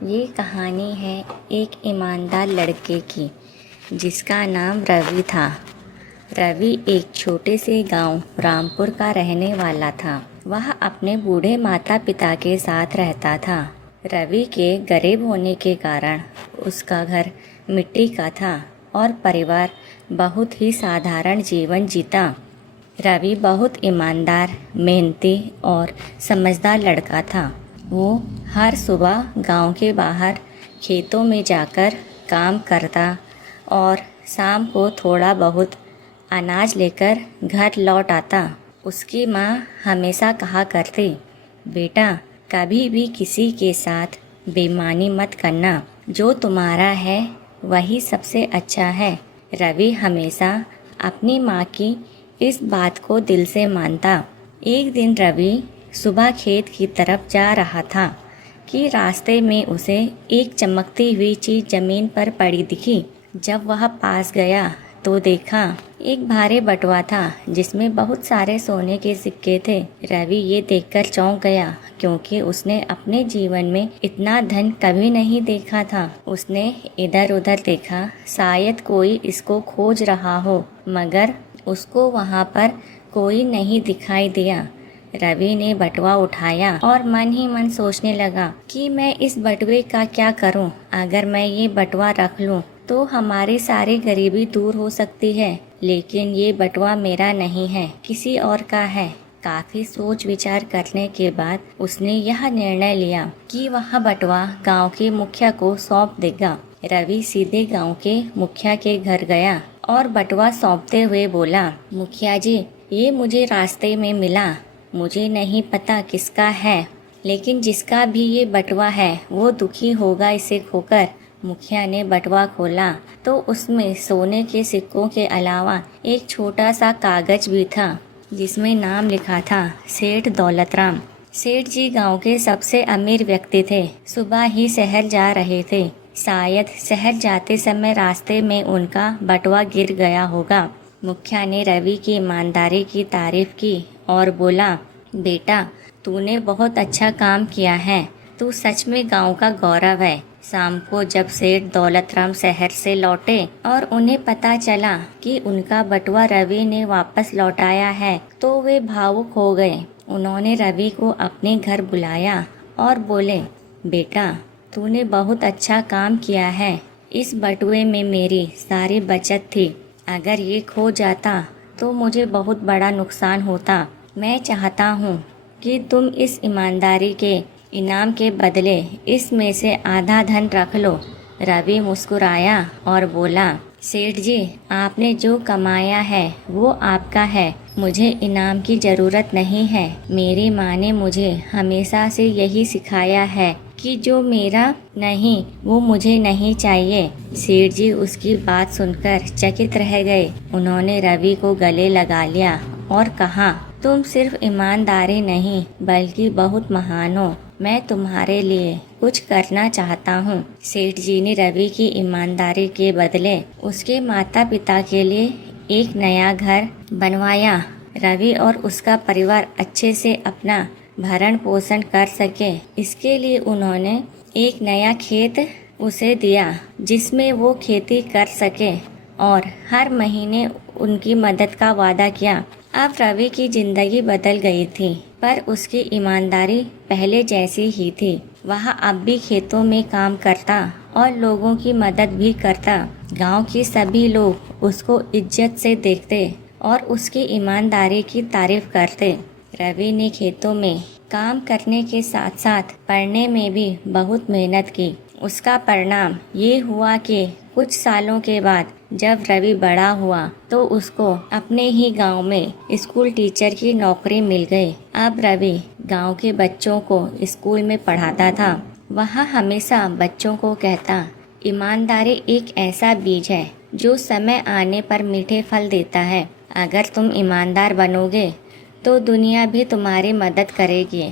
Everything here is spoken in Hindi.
ये कहानी है एक ईमानदार लड़के की जिसका नाम रवि था। रवि एक छोटे से गांव रामपुर का रहने वाला था। वह अपने बूढ़े माता पिता के साथ रहता था। रवि के गरीब होने के कारण उसका घर मिट्टी का था और परिवार बहुत ही साधारण जीवन जीता। रवि बहुत ईमानदार, मेहनती और समझदार लड़का था। वो हर सुबह गांव के बाहर खेतों में जाकर काम करता और शाम को थोड़ा बहुत अनाज लेकर घर लौट आता। उसकी माँ हमेशा कहा करती, बेटा कभी भी किसी के साथ बेईमानी मत करना, जो तुम्हारा है वही सबसे अच्छा है। रवि हमेशा अपनी माँ की इस बात को दिल से मानता। एक दिन रवि सुबह खेत की तरफ जा रहा था कि रास्ते में उसे एक चमकती हुई चीज जमीन पर पड़ी दिखी। जब वह पास गया तो देखा एक भारी बटुआ था जिसमें बहुत सारे सोने के सिक्के थे। रवि ये देखकर चौंक गया क्योंकि उसने अपने जीवन में इतना धन कभी नहीं देखा था। उसने इधर उधर देखा, शायद कोई इसको खोज रहा हो, मगर उसको वहाँ पर कोई नहीं दिखाई दिया। रवि ने बटुआ उठाया और मन ही मन सोचने लगा कि मैं इस बटुए का क्या करूं? अगर मैं ये बटुआ रख लूं तो हमारी सारी गरीबी दूर हो सकती है, लेकिन ये बटुआ मेरा नहीं है, किसी और का है। काफी सोच विचार करने के बाद उसने यह निर्णय लिया कि वह बटुआ गांव के मुखिया को सौंप देगा। रवि सीधे गांव के मुखिया के घर गया और बटुआ सौंपते हुए बोला, मुखिया जी, ये मुझे रास्ते में मिला। मुझे नहीं पता किसका है, लेकिन जिसका भी ये बटुआ है वो दुखी होगा इसे खोकर। मुखिया ने बटुआ खोला तो उसमें सोने के सिक्कों के अलावा एक छोटा सा कागज भी था जिसमें नाम लिखा था, सेठ दौलतराम। सेठ जी गांव के सबसे अमीर व्यक्ति थे। सुबह ही शहर जा रहे थे। शायद शहर जाते समय रास्ते में उनका बटुआ गिर गया होगा। मुखिया ने रवि की ईमानदारी की तारीफ की और बोला, बेटा तूने बहुत अच्छा काम किया है, तू सच में गांव का गौरव है। शाम को जब सेठ दौलतराम शहर से लौटे और उन्हें पता चला कि उनका बटुआ रवि ने वापस लौटाया है तो वे भावुक हो गए। उन्होंने रवि को अपने घर बुलाया और बोले, बेटा तूने बहुत अच्छा काम किया है। इस बटुए में मेरी सारी बचत थी। अगर ये खो जाता तो मुझे बहुत बड़ा नुकसान होता। मैं चाहता हूँ कि तुम इस ईमानदारी के इनाम के बदले इसमें से आधा धन रख लो। रवि मुस्कुराया और बोला, सेठ जी, आपने जो कमाया है वो आपका है, मुझे इनाम की ज़रूरत नहीं है। मेरी माँ ने मुझे हमेशा से यही सिखाया है कि जो मेरा नहीं वो मुझे नहीं चाहिए। सेठ जी उसकी बात सुनकर चकित रह गए। उन्होंने रवि को गले लगा लिया और कहा, तुम सिर्फ ईमानदारी नहीं बल्कि बहुत महान हो। मैं तुम्हारे लिए कुछ करना चाहता हूँ। सेठ जी ने रवि की ईमानदारी के बदले उसके माता पिता के लिए एक नया घर बनवाया। रवि और उसका परिवार अच्छे से अपना भरण पोषण कर सके, इसके लिए उन्होंने एक नया खेत उसे दिया जिसमें वो खेती कर सके और हर महीने उनकी मदद का वादा किया। अब रवि की जिंदगी बदल गई थी, पर उसकी ईमानदारी पहले जैसी ही थी। वह अब भी खेतों में काम करता और लोगों की मदद भी करता। गांव के सभी लोग उसको इज्जत से देखते और उसकी ईमानदारी की तारीफ करते। रवि ने खेतों में काम करने के साथ साथ पढ़ने में भी बहुत मेहनत की। उसका परिणाम ये हुआ कि कुछ सालों के बाद जब रवि बड़ा हुआ तो उसको अपने ही गांव में स्कूल टीचर की नौकरी मिल गई। अब रवि गांव के बच्चों को स्कूल में पढ़ाता था। वह हमेशा बच्चों को कहता, ईमानदारी एक ऐसा बीज है जो समय आने पर मीठे फल देता है। अगर तुम ईमानदार बनोगे तो दुनिया भी तुम्हारी मदद करेगी।